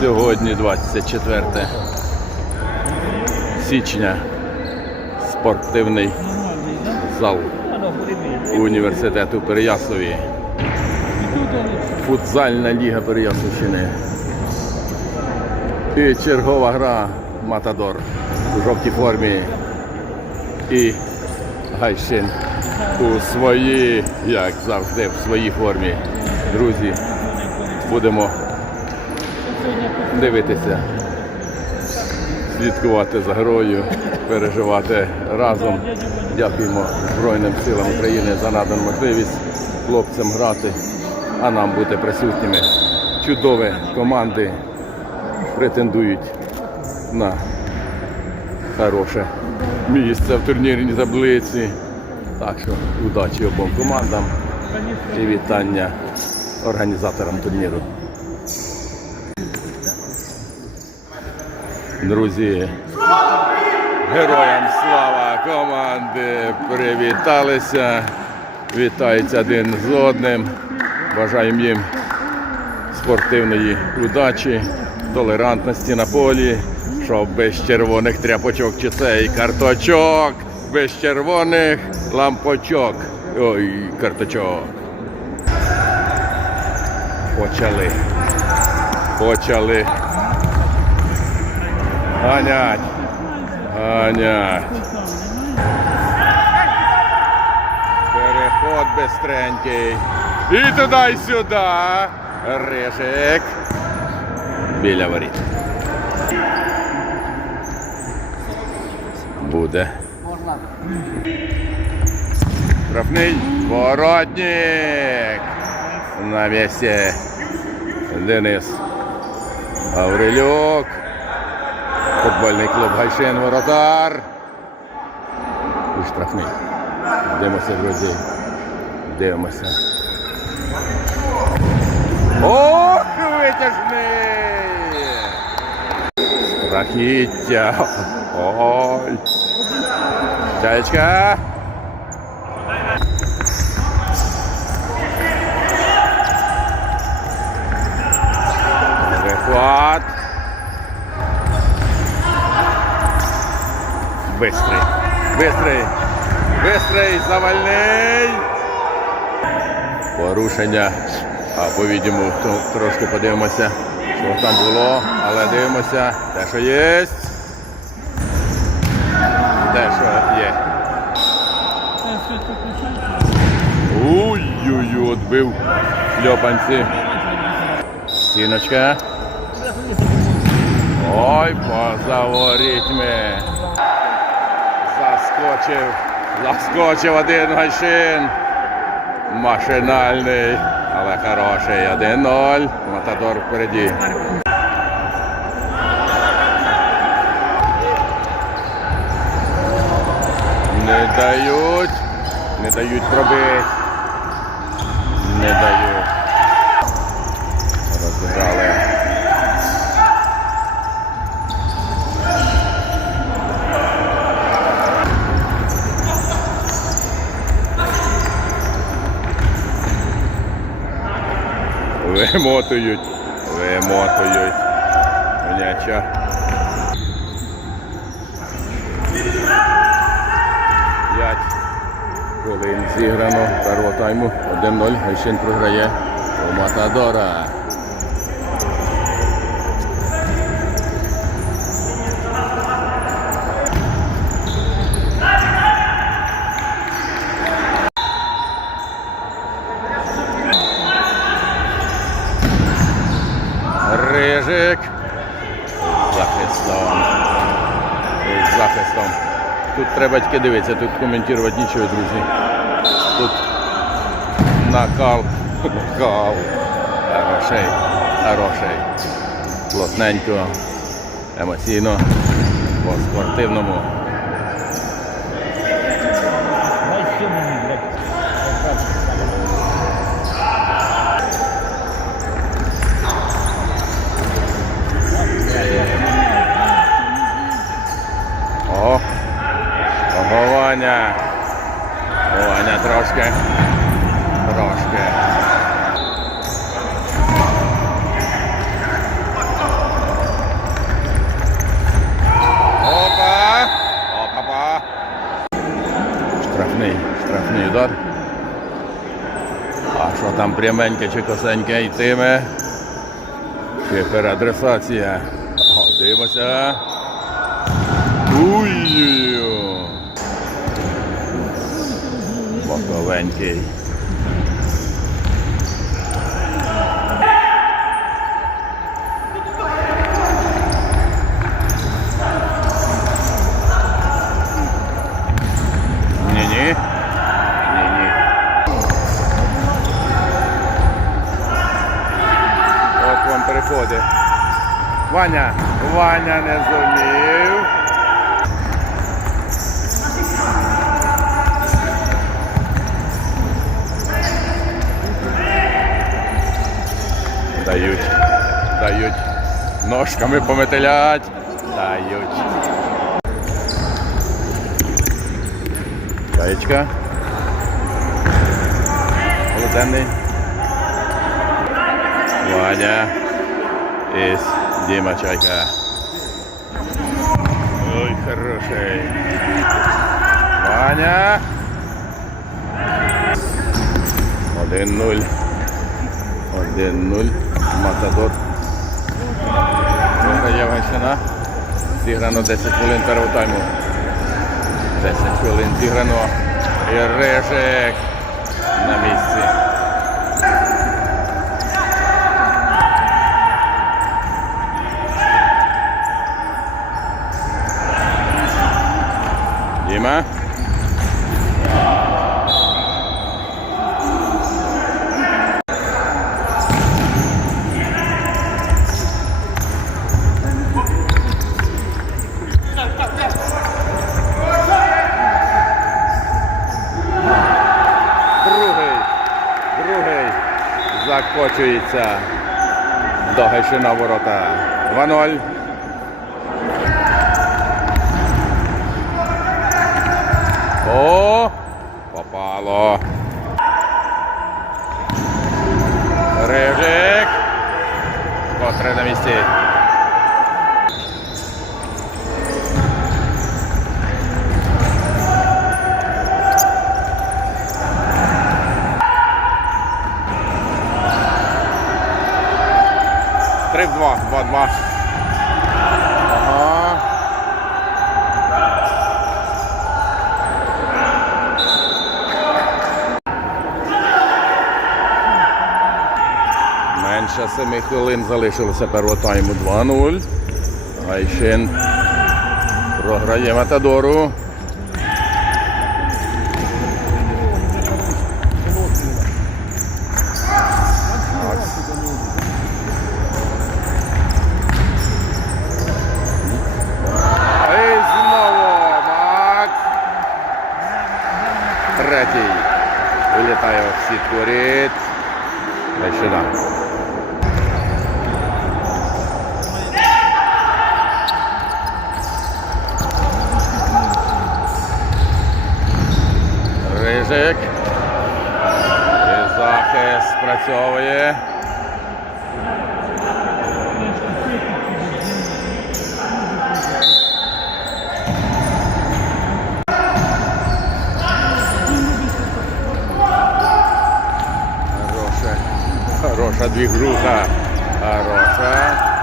Сьогодні 24 січня. Спортивний зал університету Переяславі. Футзальна ліга Переяславщини. І чергова гра Матадор у жовтій формі. І Гайшин у своїй, як завжди, в своїй формі. Друзі, будемо дивитися, слідкувати за грою, переживати разом. Дякуємо Збройним силам України за надану можливість хлопцям грати, а нам бути присутніми. Чудові команди претендують на хороше місце в турнірній таблиці. Так що удачі обом командам і вітання організаторам турніру. Друзі, героям слава команди привіталися, вітаються один з одним. Бажаємо їм спортивної удачі, толерантності на полі, щоб без червоних тряпочок чи цей карточок, без червоних лампочок. Ой, карточок. Почали. Почали. Ганять. Ганять. Переход бистренький. І туди, і сюди. Рижик. Біля воріт. Буде. Штрафний воротник. На місці. Денис Гаврилюк. Футбольний клуб Гайшин Воротар. І штрафний. Дивимося, друзі. Дивимося. Ох, витяжний! Страхіття. Ой. Чаєчка. Перехват. Бистрий. Бистрий. Бистрий. Завальний. Порушення. А по-відіму трошки подивимося, що там було. Але дивимося. Те, що є. Те, що є. Ой-ой-ой, отбив шльопанці. Сіночка. Ой, поза ворітьми. Заскочив. Заскочив один гайшин. Машинальний, але хороший. 1-0. Матадор впереді. Не дають. Не дають пробити. Не дають. Вимотують. Вимотують. М'яча. П'ять хвилин зіграно. Первого тайму. 1-0. Гайшин програє у Матадора. Треба тільки дивитися, тут коментувати нічого, друзі. Тут накал. кал. Хороший. Хороший. Плотненько. Емоційно. По Аня. О, Аня трошки. Трошки. Опа! Опа-па! Штрафний, штрафний удар. А що там пряменьке чи косеньке йтиме? Чи переадресація? Дивимося. Уй! Переходить. Ваня, Ваня не зумів. Дають, дають. Ножками пометелять. Дають. Чаєчка. Полуденний. Ваня. Із Діма Чайка. Ой, хороший. Ваня. 1-0. 1-0. Матадор. Виграє Ванщина. Зіграно 10 хвилин першого тайму. 10 хвилин зіграно. І Режик на місці. Діма. Закочується. Догайшина ворота. 2-0. О, попало. Рижик. Котре на місці. Три в два. Ага. Менше 7 хвилин залишилося першого тайму 2-0. Гайшин програє Матадору. Третій. Вилітає в сітку воріт. Сюди. Рижик. І захист спрацьовує. Хороша. Хороша. Хороша.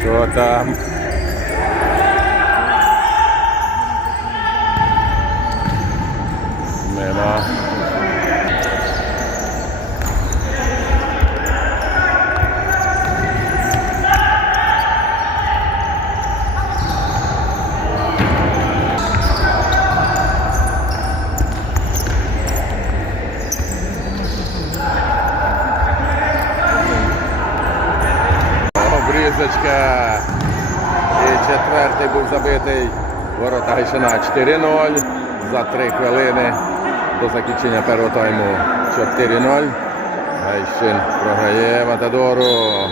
Що там? Нема. Обрізочка. І четвертий був забитий. Ворота Гайшина 4-0 за 3 хвилини до закінчення першого тайму 4-0. Гайшин програє Матадору.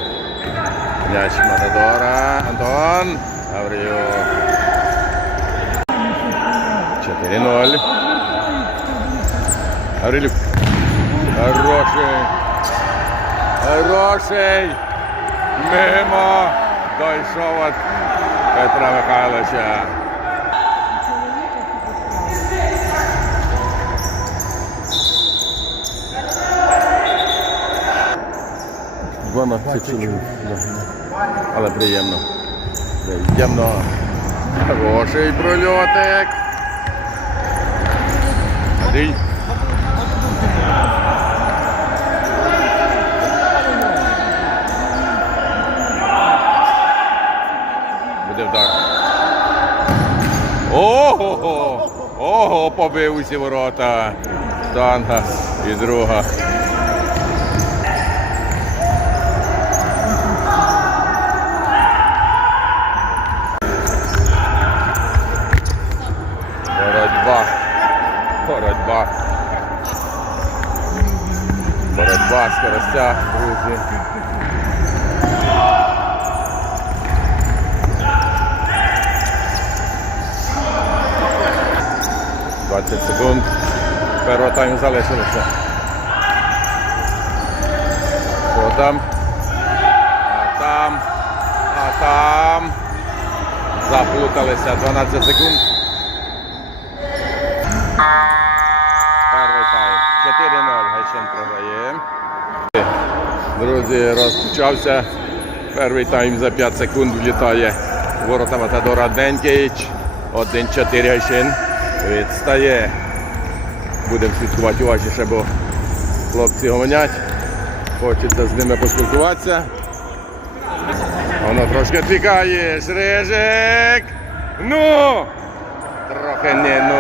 М'яч Матадора. Антон. Гаврилюк. 4-0. Гаврилюк. Хороший. Хороший. Мимо. Дійшов від Петра Михайловича. Дванадцять чоловік. Але приємно. Приємно. Хороший прольотик. Андрій. Буде вдар. Ого! Ого, побив усі ворота. Штанга і друга. Боротьба. Боротьба. Боротьба, скоростя, друзі. Двадцять секунд. Першого тайму залишилося. Що там? А там. А там. Заплуталися. 12 секунд. Перший тайм. 4-0. Гайшин програє. Друзі, розпочався. Перший тайм за 5 секунд влітає в ворота Матадора Денкіч. 1-4 Гайшин. Відстає. Будемо слідкувати уважніше, бо хлопці гомонять. Хочеться з ними поспілкуватися. Воно трошки тікає. Рижик. Ну! Трохи не ну.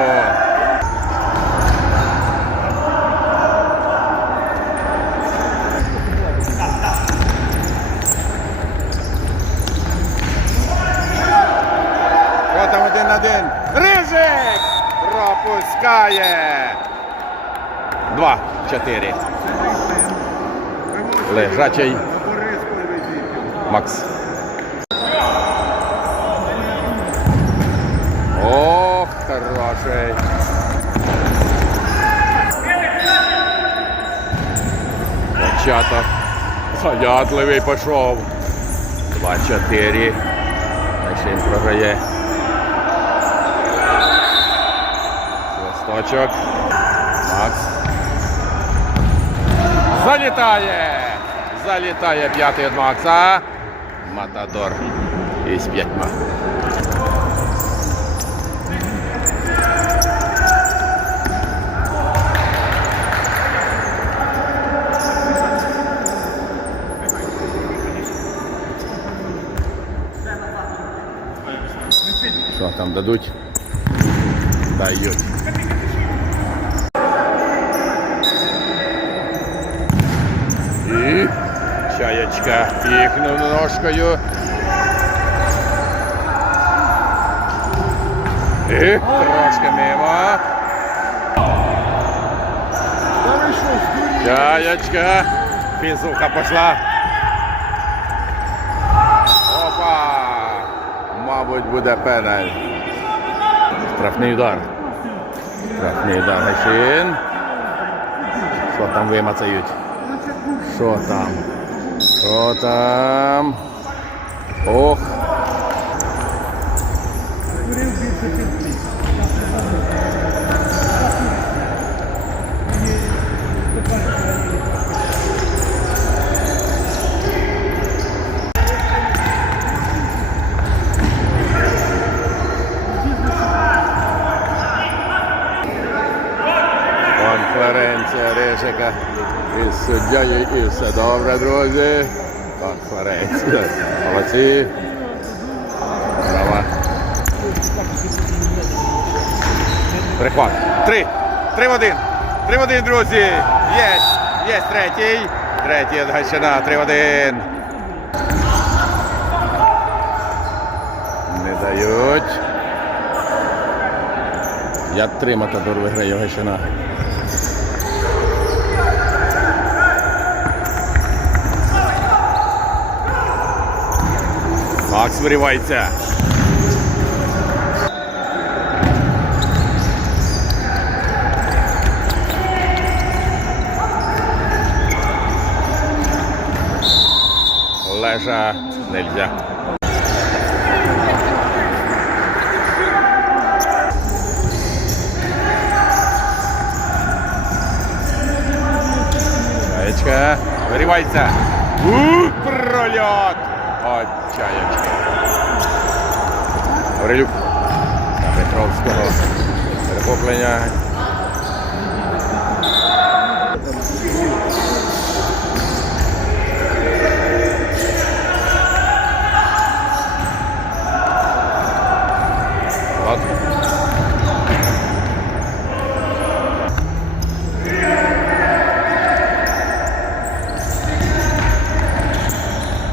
4. Лежачий Макс. Ох, хороший. Початок. Заядливий пішов. 2-4. Ще він програє. Свисточок. Макс. Залітає! Залітає п'ятий від Макса. Матадор із п'ятьма. Що там дадуть? Дають. Чаєчка піхнув ножкою. І трошки мимо. Чаєчка. Фізуха пішла. Опа! Мабуть, буде пеналь. Штрафний удар. Штрафний удар Гайшин. Що там вимацають? Що там? Що там? Ох. Конференція Рижика із суддєю і все добре, друзі. Конференція. Молодці. Права. Прихват. Три. Три в один. Три в один, друзі. Є. Є третій. Третій Гайчина. Три в один. Не дають. Я три матадор виграю Гайчина. Макс виривається. Лежа нельзя. Вирівається. Прольот! От. Чаєчка. Гаврилюк на Петровського. Перехоплення. Ладно.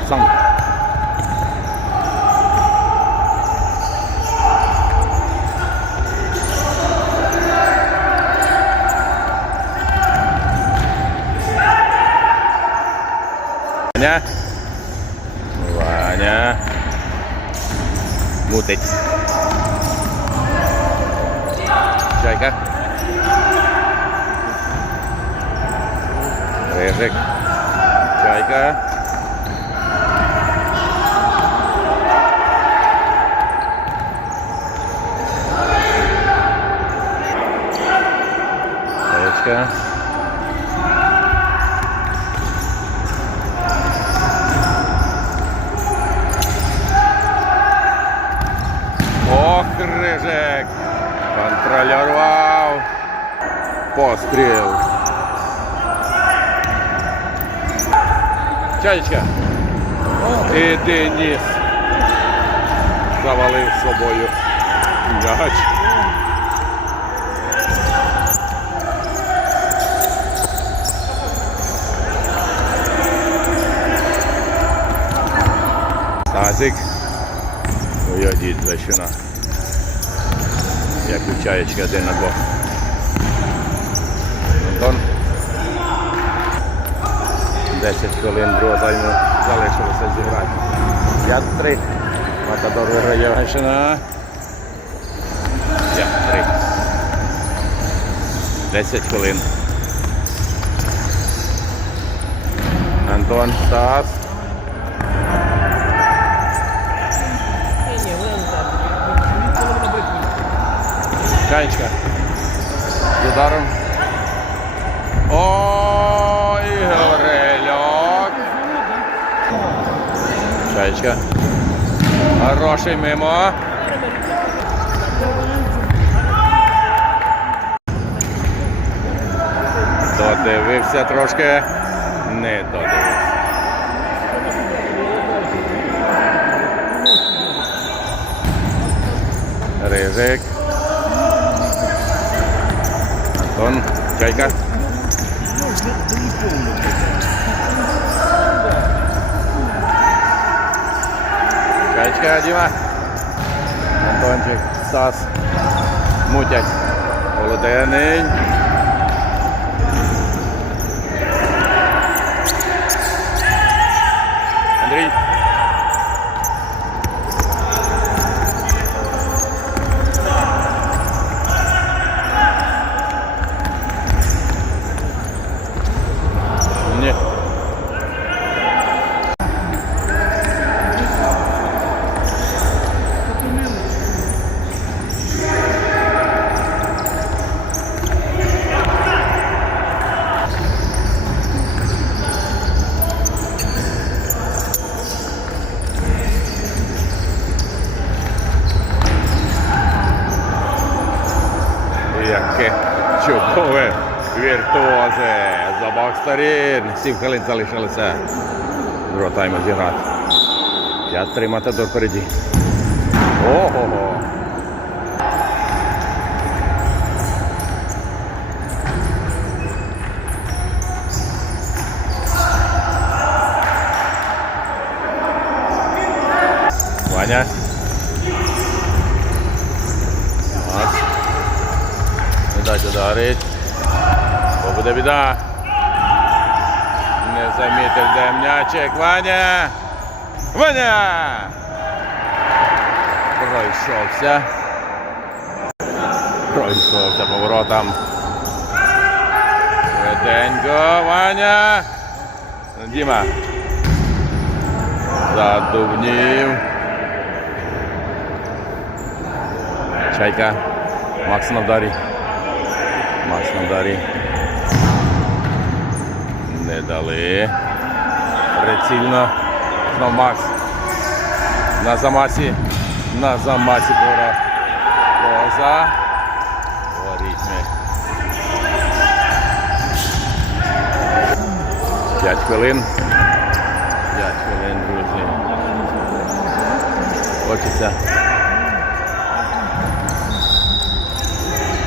Сам. Ваня. Ваня. Мутить. Чайка. Рижик. Чайка. Чаєчка. Ох, Рижик! Контролював. Постріл. Чаєчка. І Деніс. Завалив собою. М'яч. Стасик. Ой, дід защина. Як у чаєчки один на двох. Антон. 10 хвилин другого тайму залишилося зіграти. 5-3. Матадор виграє Гайшина. 5-3. 10 хвилин. Антон, Стас. Чаєчка. З ударом. Ой, Горельок. Чаєчка. Хороший мимо. Додивився трошки. Не додивився. Рижик. Антон, чайка. Чайка, Діма. Антончик, Стас. Мутять. Володенень. 15 хвилин залишилося другого тайму зіграти. Зараз тримати до. Ого! Ваня. Не дайте дарить. Буде біда. Не замітив, де м'ячик. Ваня! Ваня! Пройшовся. Пройшовся поворотом. Швиденько, Ваня. Діма. Задубнів. Чайка. Макс на вдарі. Макс на вдарі. Дали. Прицільно. Знов Макс. На замасі. На замасі пора. Лоза. Горітьми. 5 хвилин. 5 хвилин, друзі. Хочеться.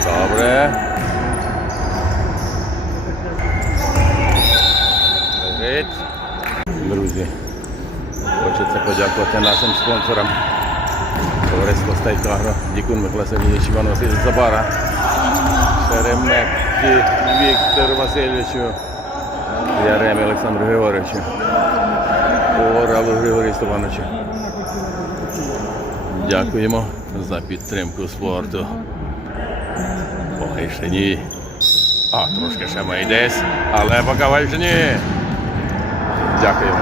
Добре. Лежить. Друзі. Хочеться подякувати нашим спонсорам. Товариство Стайкагро, Дікун Микола Сергійович, Іван Васильович Забара, Шереметки Віктор Васильовичу, Яремі Олександру Григоровичу, Оралу Григорію Степановичу. Дякуємо за підтримку спорту. Поки ще. А, трошки ще має десь, але поки ні. Дякуємо.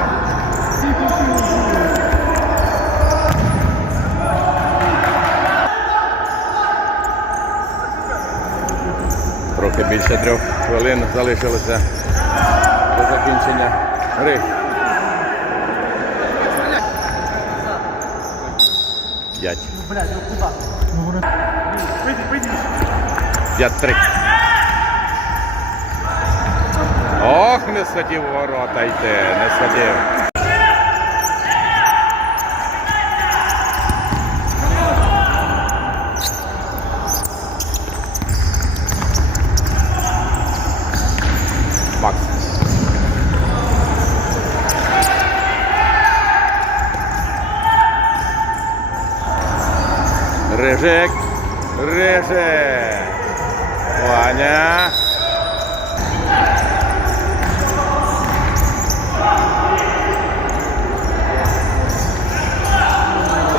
Трохи більше трьох хвилин залишилося до закінчення гри. П'ять. П'ять-три. Ох, не у ворота йти, не. Макс. Рижик. Рижик. Ваня.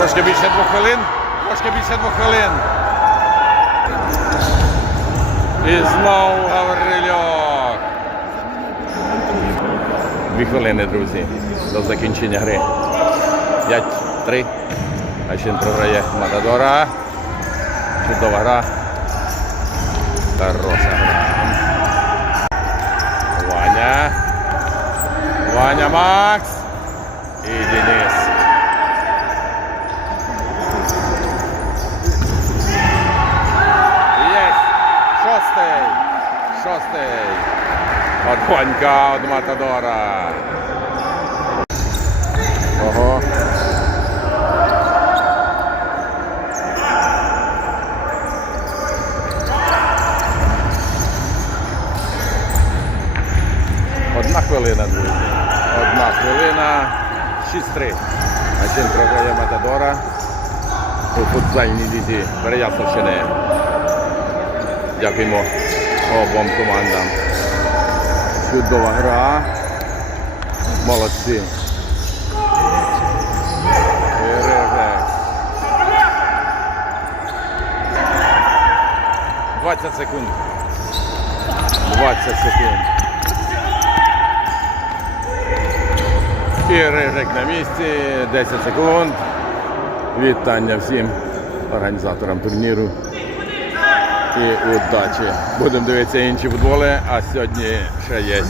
Трошки більше двох хвилин. Трошки більше двох хвилин. І знову Гаврильов. Дві хвилини, друзі, до закінчення гри. 5-3. Гайчин програє Матадора. Чудова гра. Хороша гра. Ваня. Ваня Макс. І Денис. От Ванька, от Матадора. Ого. Одна хвилина, друзі. Одна хвилина. 6-3. Один програє Матадора у футзальній лізі Переяславщини. Дякуємо обом командам. Чудова гра. Молодці. Рижик. 20 секунд. 20 секунд. І Рижик на місці. 10 секунд. Вітання всім організаторам турніру. І удачі. Будемо дивитися інші футболи, а сьогодні ще є